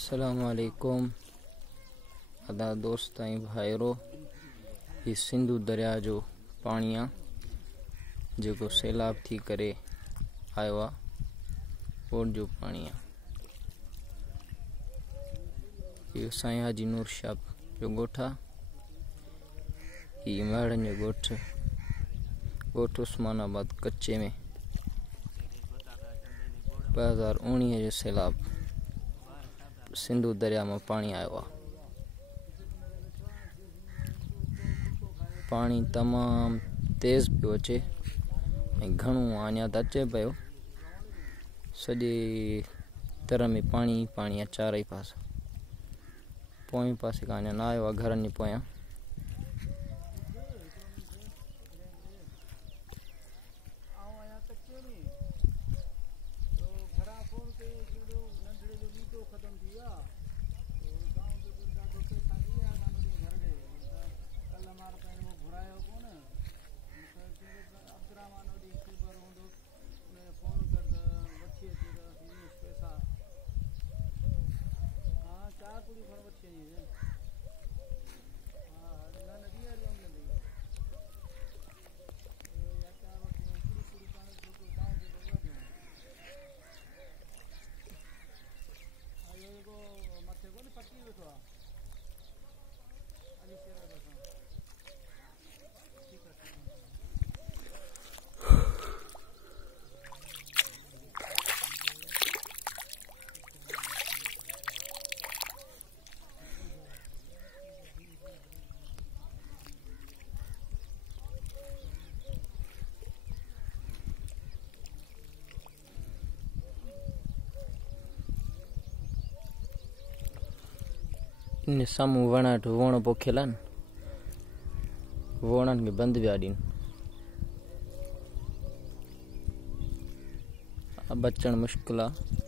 अस्सलामुअलैकुम अदा दोस्त ऐं भाइरो। ही सिंधु दरिया जो पानी आ जेको सैलाब थी करे आयो आ। ओट जो पानी आ। ये साईं हाजी नूर शाह जो ॻोठ आ। ही महड़न जो ॻोठ उस्मानाबाद कच्चे में 2019 जो सैलाब सिंधु दरिया में पानी आयो आ। पानी तमाम तेज पियो अचे ऐं घणो अञा त अचे पियो। सॼे तरह में पानी पानी आ चारई पासा। पोएं पासे खां अञा न आयो आहे घरनि जे पोयां। इन सामू वण पोखियल आहिनि। वणनि खे बंदि पिया ॾियनि। अब अचणु मुश्किल आहे।